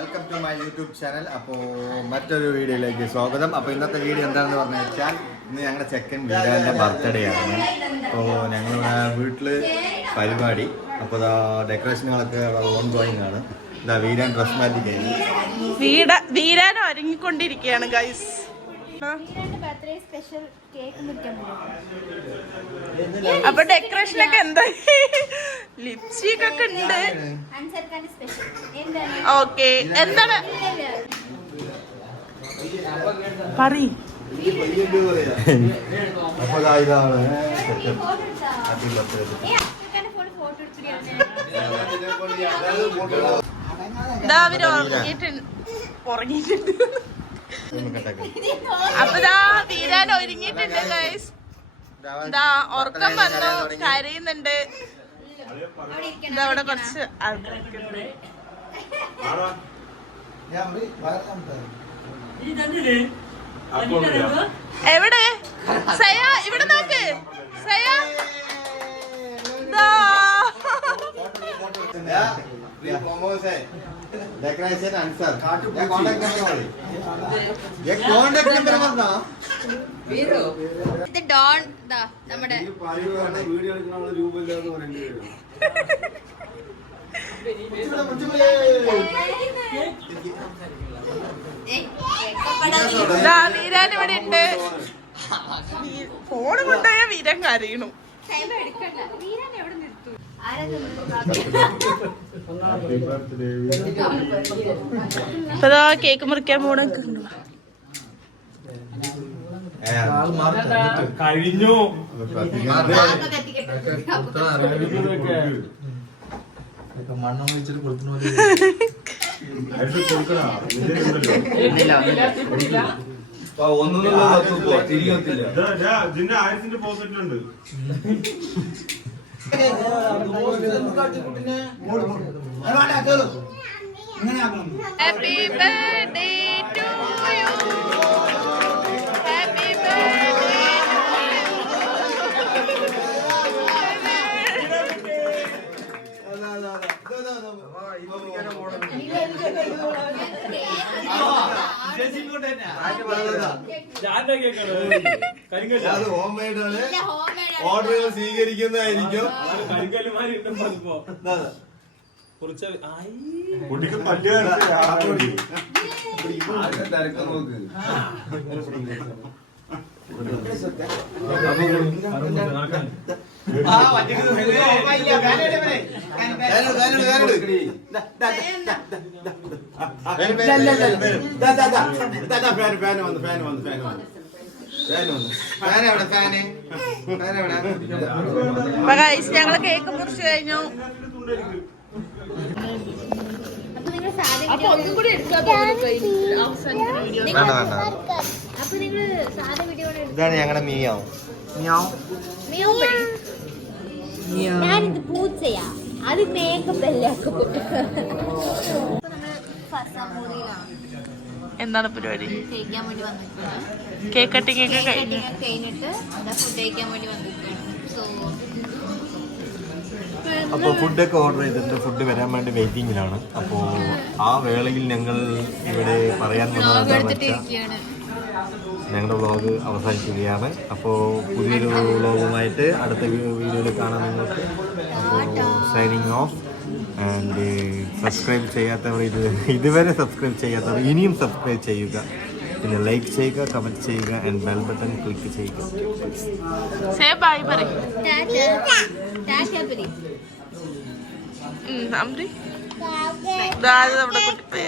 Welcome to my YouTube channel. അപ്പോൾ മറ്റൊരു വീഡിയോയിലേക്ക് സ്വാഗതം. അപ്പോൾ ഇന്നത്തെ വീഡിയോ എന്താണെന്ന് പറഞ്ഞു വെച്ചാൽ ഇന്ന് ഞങ്ങളുടെ ചെക്കൻ വീരാൻ്റെ ബർത്ത്ഡേ ആണ്. അപ്പോൾ ഞങ്ങളുടെ വീട്ടിൽ പരിപാടി. അപ്പോൾ ഇതാ ഡെക്കറേഷനുകളൊക്കെ ഓൺ ഗോയിങ് ആണ്. ഇതാ വീരാൻ ഡ്രസ് മാറ്റി കഴിഞ്ഞു. വീരാൻ ഒരുങ്ങിക്കൊണ്ടിരിക്കുകയാണ് ഗൈസ്. അപ്പൊ ഡെക്കറേഷൻ ഒക്കെ എന്താ? ലിപ്സ്റ്റിക് ഒക്കെ ഉണ്ട്. ഓക്കെ, എന്താണ് പറയ്. ഉറങ്ങിയിട്ടുണ്ട്. അപ്പൊ വീരാൻ ഒരുങ്ങിയിട്ടുണ്ട് ഗൈസ്. ഉറക്കം വന്നു, കരയുന്നുണ്ട്. ഇതവിടെ കുറച്ച് ആൾക്കാരുണ്ട്. എവിടെ സയ? ഇവിടെ നോക്ക് സയ. डेकोरेशन आंसर या कांटेक्ट करने वाली ये कांटेक्ट नंबर मत ഇത് ഡോൺ ദാ നമ്മുടെ വീഡിയോ എടുക്കുന്ന ആള് രൂപയില്ലാന്ന് പറയേണ്ടി വരും. വീരാൻ ഇവിടെ ഉണ്ട്. ഫോണ് കൊണ്ടുപോയ വീരൻ കരയണു. ഇപ്പതാ കേക്ക് മുറിക്കാൻ പോണ കഴിഞ്ഞു. മണ്ണം വെച്ചിട്ട് കൊടുക്കുന്ന ഇതിന്റെ 1000 പോസിറ്റുണ്ട്. Happy birthday to you. Happy ഓർഡറുകൾ സ്വീകരിക്കുന്നതായിരിക്കും. ഞങ്ങള് കേക്ക് മുറിച്ച് കഴിഞ്ഞു. ഇതാണ് ഞങ്ങളുടെ മിയാവ്. ഞാനിത് പൂച്ചയാ, അത് മേക്കപ്പ് അല്ല. എന്താണ് പരിപാടി? കഴിക്കാൻ വേണ്ടി വന്നിരിക്കുകയാണ്. കേക്ക് കട്ടിങ് ഒക്കെ കഴിഞ്ഞു. കഴിഞ്ഞിട്ട് ഫുഡ് കഴിക്കാൻ വേണ്ടി വന്നിരിക്കുകയാണ്. സോ അപ്പോൾ ഫുഡൊക്കെ ഓർഡർ ചെയ്തിട്ട് ഫുഡ് വരാൻ വേണ്ടി വെയിറ്റിങ്ങിലാണ്. അപ്പോൾ ആ വേളയിൽ ഞങ്ങൾ ഇവിടെ പറയാൻ വന്നതെന്ന് വെച്ചാൽ ഞങ്ങളുടെ വ്ളോഗ് അവസാനിക്കുകയാണ്. അപ്പോൾ പുതിയൊരു വ്ളോഗുമായിട്ട് അടുത്ത വീഡിയോയിൽ കാണാൻ നിങ്ങൾക്ക്. അപ്പോൾ സൈനിങ് ഓഫ്. ആൻഡ് സബ്സ്ക്രൈബ് ചെയ്യാത്തവർ ഇതുവരെ സബ്സ്ക്രൈബ് ചെയ്യാത്തവർ ഇനിയും സബ്സ്ക്രൈബ് ചെയ്യുക. പിന്നെ ലൈക്ക് ചെയ്യുക, കമൻറ്റ് ചെയ്യുക ആൻഡ് ബെൽ ബട്ടൺ ക്ലിക്ക് ചെയ്യുക. നമ്മുടെ കുട്ടിപ്പേ